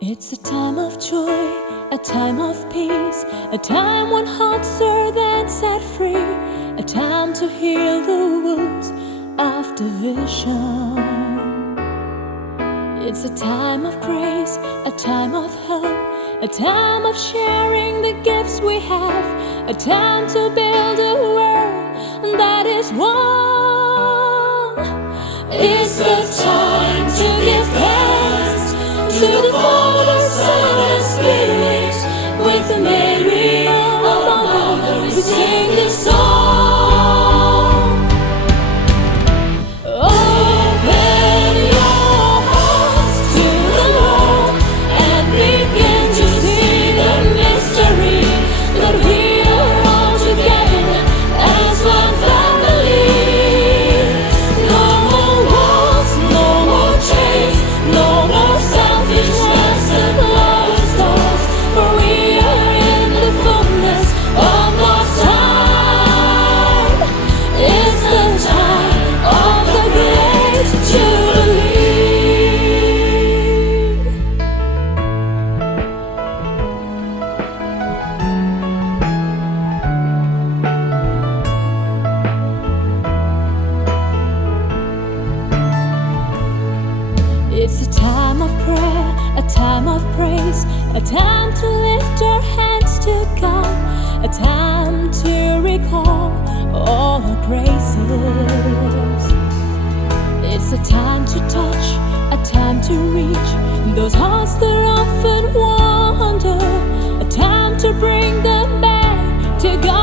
It's a time of joy, a time of peace, a time when hearts are then set free, a time to heal the wounds of division. It's a time of grace, a time of hope, a time of sharing the gifts we have, a time to build a world that is one. It's a time to give thanks to the Father, Son, and Spirit, with Mary our Mother, we sing this song. Open your hearts to the Lord and begin to see the mystery that we are all together as one family. No more wars, no more chains, no more selfishness and closed doors, for we are in the fullness of God's time. It's the time of the great jubilee. It's a time of prayer, a time of praise, a time to lift our hands to God, a time to recall all our praises. It's a time to touch, a time to reach those hearts that often wander, a time to bring them back to God.